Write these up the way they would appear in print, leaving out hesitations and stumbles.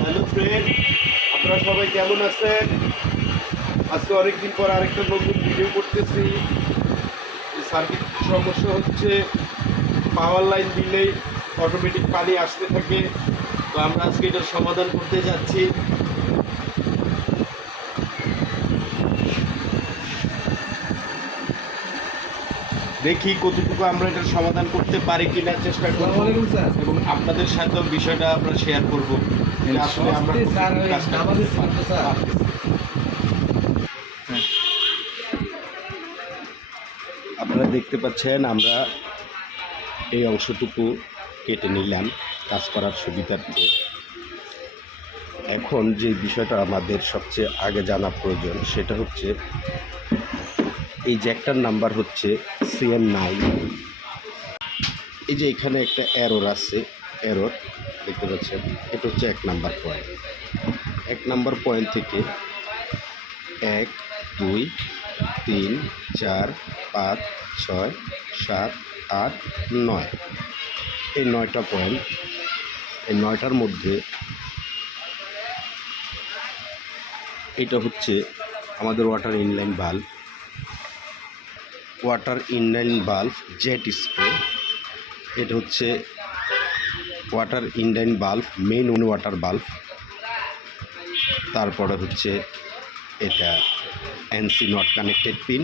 Hello friend, আপনারা সবাই কেমন আছেন? আজকে অনেকদিন পর আরেকটা নতুন ভিডিও করতেছি। সার্কিট সমস্যা হচ্ছে, পাওয়ার লাইন দিলেই অটোমেটিক পানি আসতে থাকে। তো আমরা আজকে এটার সমাধান করতে যাচ্ছি। দেখি কতটুকু আমরা এটার সমাধান করতে পারি কিনা, চেষ্টা করব এবং আপনাদের সাথেও বিষয়টা আমরা শেয়ার করবো। আসলে আমরা আপনারা দেখতে পাচ্ছেন আমরা এই অংশটুকু কেটে নিলাম কাজ করার সুবিধার্থে। এখন যে বিষয়টা আমাদের সবচেয়ে আগে জানা প্রয়োজন সেটা হচ্ছে এই জ্যাকটার নাম্বার হচ্ছে CM9। এই যে এখানে একটা এরর আছে, এরর দেখতে পাচ্ছেন, এটা হচ্ছে 1 নাম্বার পয়েন্ট। 1 নাম্বার পয়েন্ট থেকে 1 2 3 4 5 6 7 8 9, এই 9টা পয়েন্ট। এই 9টার মধ্যে এটা হচ্ছে আমাদের water inline bulb, jet spray. এটা হচ্ছে water inline bulb, main water bulb. তারপরে হচ্ছে এটা NC নট কানেক্টেড পিন।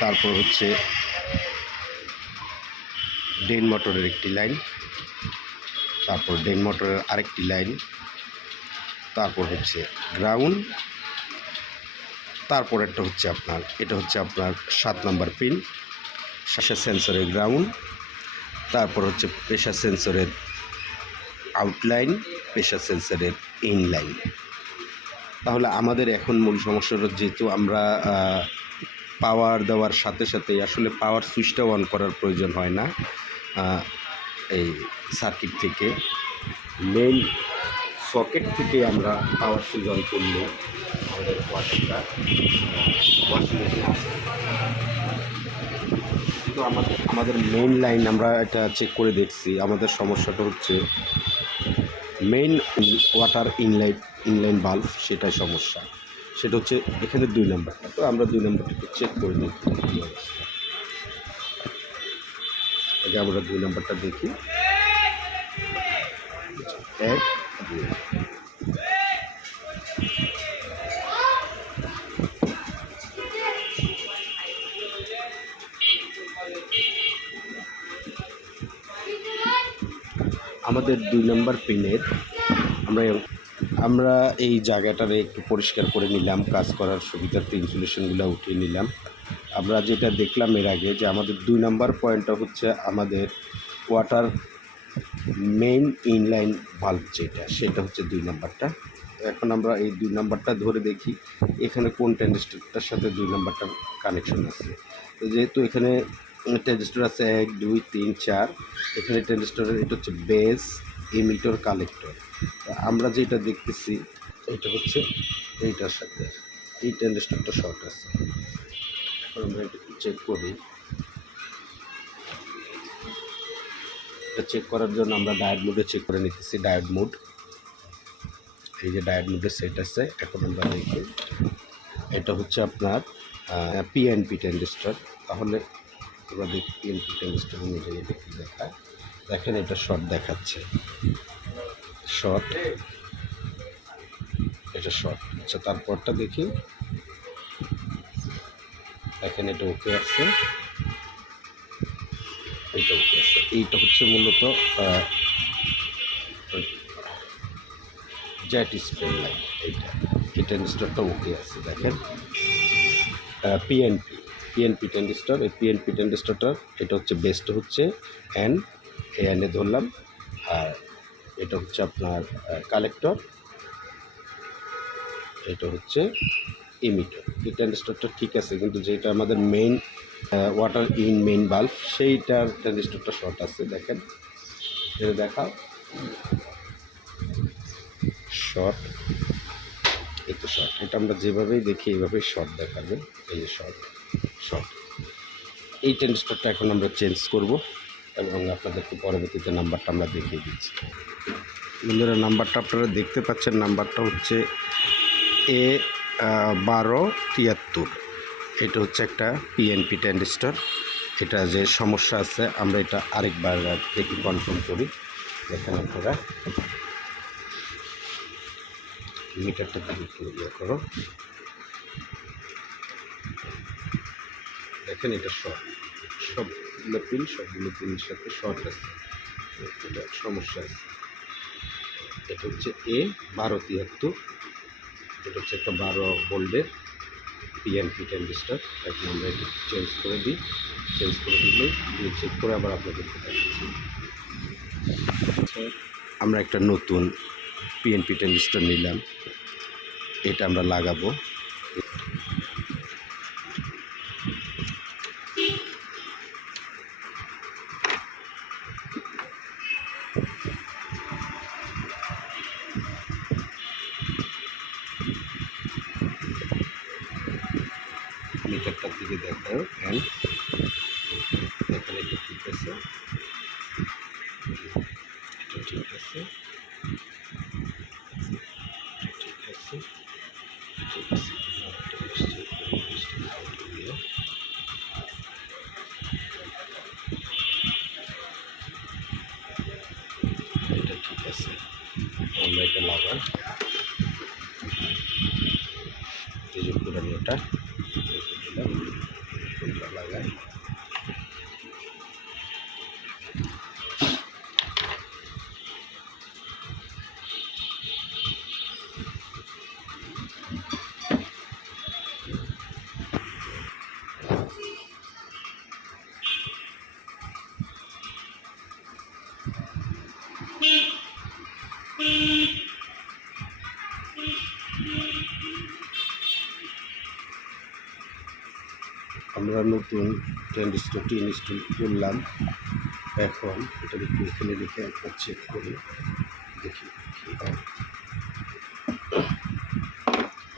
তারপর হচ্ছে ড্রেন মোটরের একটি লাইন, তারপর ড্রেন মোটরের আরেকটি লাইন, তারপর হচ্ছে গ্রাউন্ড, তারপর এটা হচ্ছে আপনার 7 নাম্বার পিন, প্রেশার সেন্সরের গ্রাউন্ড। তারপর হচ্ছে প্রেশার সেন্সরের আউটলাইন, প্রেশার সেন্সরের ইনলাইন। তাহলে আমাদের এখন মূল সমস্যাটা, যেহেতু আমরা পাওয়ার দেওয়ার সাথে সাথে আসলে পাওয়ার সুইচটা অন করার প্রয়োজন হয় না, এই সার্কিট থেকে মেইন সকেট থেকে আমরা পাওয়ার সুইচ অন করলে আমাদের ওয়াশিংটা ওয়াশিং মেশিন আসে। কিন্তু আমাদের মেইন লাইন আমরা এটা চেক করে দেখছি, আমাদের সমস্যাটা হচ্ছে মেইন ওয়াটার ইনলাইন বাল্ব, সেটাই সমস্যা। সেটা হচ্ছে এখানে 2 নাম্বারটা। তো আমরা 2 নাম্বারটাকে চেক করে নিই কী অবস্থা। আগে আমরা 2 নাম্বারটা দেখি। 1 2, আমাদের 2 নাম্বার পিনের আমরা এই জায়গাটারে একটু পরিষ্কার করে নিলাম, কাজ করার সুবিধার্থে ইনসুলেশনগুলো উঠিয়ে নিলাম। আমরা যেটা দেখলাম এর আগে, যে আমাদের 2 নাম্বার পয়েন্টটা হচ্ছে আমাদের ওয়াটার মেইন ইনলাইন বাল্ব, সেটা হচ্ছে 2 নাম্বারটা। এখন আমরা এই 2 নাম্বারটা ধরে দেখি এখানে কোন ট্রানজিস্টরটার সাথে 2 নাম্বারটার কানেকশন আছে। তো যেহেতু এখানে ট্রানজিস্টর আছে 1 2 3 4, এখানে ট্রানজিস্টরের এটা হচ্ছে বেস, এমিটর, কালেক্টর। আমরা যেটা দেখতেছি এটা হচ্ছে এইটার সাথে এই ট্রানজিস্টরটা শর্ট আছে। এখন আমরা এটা চেক করি। এটা চেক করার জন্য আমরা ডায়োড মোডে চেক করে নিতেছি। ডায়োড মোড, এই যে ডায়োড মোডে সেট আছে। এখন আমরা দেখি এটা হচ্ছে আপনার PNP ট্রানজিস্টর। তাহলে আমরা দেখি PNP ট্রানজিস্টর অনুযায়ী এটা কী দেখায়। দেখেন এটা শর্ট দেখাচ্ছে, শর্ট, এটা শর্ট। আচ্ছা, তারপরটা দেখি, দেখেন এটা ওকে আছে, এটা ওকে আছে। এইটা হচ্ছে মূলত জেট স্প্রে লাইন। এই ট্রানজিস্টরটা ওকে আছে। দেখেন পিএনপি ট্রানজিস্টর। এই পিএনপি ট্রানজিস্টরটার এটা হচ্ছে বেসটা হচ্ছে এনে ধরলাম, আর এটা হচ্ছে আপনার কালেক্টর, এটা হচ্ছে ইমিটর। এই ট্রানজিস্টরটা ঠিক আছে, কিন্তু যেটা আমাদের main water in main bulb, সেইটার ট্রানজিস্টরটা শর্ট আছে। দেখেন এটা দেখাও, শর্ট, এই তো শর্ট। এটা আমরা যেভাবেই দেখি এইভাবেই শর্ট দেখাবে। এই যে শর্ট, এই ট্রানজিস্টরটা এখন আমরা চেঞ্জ করব এবং আপনাদেরকে পরবর্তীতে নাম্বারটা আমরা দেখিয়ে দিচ্ছি। বন্ধুরা, নাম্বারটা আপনারা দেখতে পাচ্ছেন, নাম্বারটা হচ্ছে A1273। এটা হচ্ছে একটা পিএনপি ট্রানজিস্টর। এটা যে সমস্যা আছে আমরা এটা আরেকবার দেখি, কনফার্ম করি। দেখেন আপনারা মিটারটা দিকে একটু ইয়ে করো, দেখেন এটা শর্ট, সবগুলো পিনের সাথে শর্ট আছে, এটা সমস্যা আছে। এটা হচ্ছে A1273, এটা হচ্ছে একটা 12 ভোল্টের পিএনপি ট্রানজিস্টর। এখন আমরা এটা চেঞ্জ করে দিই, চেঞ্জ করে দিলে দিয়ে চেক করে আবার আপনাদেরকে দেখাচ্ছি। আমরা একটা নতুন পিএনপি ট্রানজিস্টর নিলাম, এটা আমরা লাগাবো। মিটারটার দিকে দেখো, অ্যান্ড এখানে এটা ঠিক আছে, এটা ঠিক আছে, ঠিক আছে, ঠিক আছে। এটা ঠিক আছে, আমরা এটা লাগাই, এই যে পুরানি এটা লাগাই। আমরা নতুন ট্রানজিস্টরটি ইনস্টল করলাম। এখন এটা একটু এখানে রেখে একবার চেক করি, দেখি কী হয়।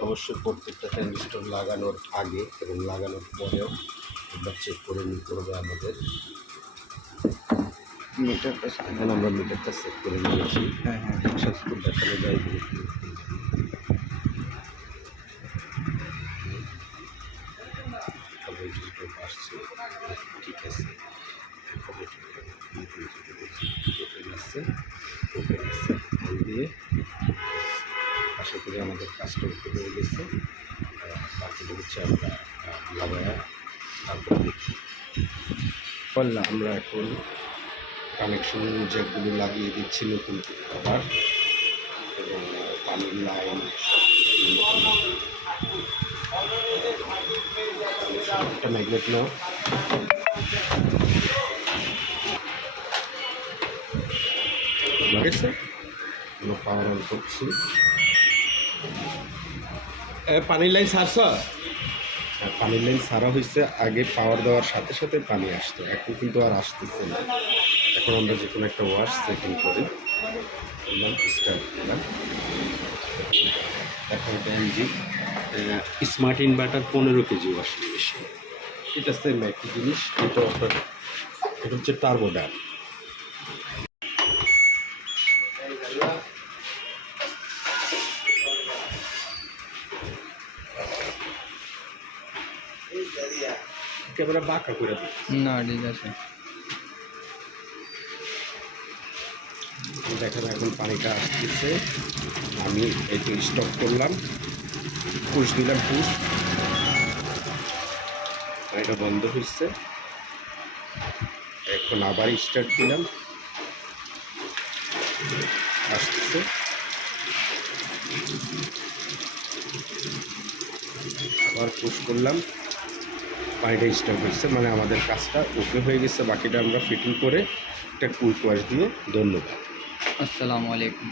অবশ্যই প্রত্যেকটা ট্রানজিস্টর লাগানোর আগে এবং লাগানোর পরেও একবার চেক করে নিতে হবে আমাদের। মিটারটা এখন আমরা মিটারটা চেক করে নিয়েছি। হ্যাঁ, একসাথে দেখানো যায়। আসছে, ঠিক আছে, ওপেন আছে দিয়ে আশা করি আমাদের কাজটা একটু হয়ে গেছে। বাকিটা হচ্ছে আমরা লাগায়া তারপর দেখি করলাম। আমরা এখন কানেকশন জ্যাকগুলো লাগিয়ে দিচ্ছি নতুন আবার, এবং পানির লাইন একটা ম্যাগনেট নাও, লাগেছে, আমরা পাওয়ার অন করছি। পানির লাইন ছাড়ছ? পানির লাইন ছাড়া হয়েছে, আগে পাওয়ার দেওয়ার সাথে সাথে পানি আসতো, এখন কিন্তু আর আসতেছে না। এখন আমরা যে কোনো একটা ওয়াশ সেটিং করি, স্টার্ট করলাম। এখন LG smart inverter 15 KG washing machine, এটা সেম একই জিনিস। এটা হচ্ছে টার্বো ড্যাম। ক্যামেরা বাঁকা করে না, ঠিক আছে। দেখেন এখন পানিটা আসতেছে, আমি একটু স্টপ করলাম, পুশ দিলাম, পুশ, পানিটা বন্ধ হচ্ছে। এখন আবার স্টার্ট দিলাম, আসতেছে, আবার পুশ করলাম, পানিটা স্টার্ট হচ্ছে, মানে আমাদের কাজটা ওকে হয়ে গেছে। বাকিটা আমরা ফিটিং করে একটা কুইক ওয়াশ দিয়ে। ধন্যবাদ, আসসালামু আলাইকুম।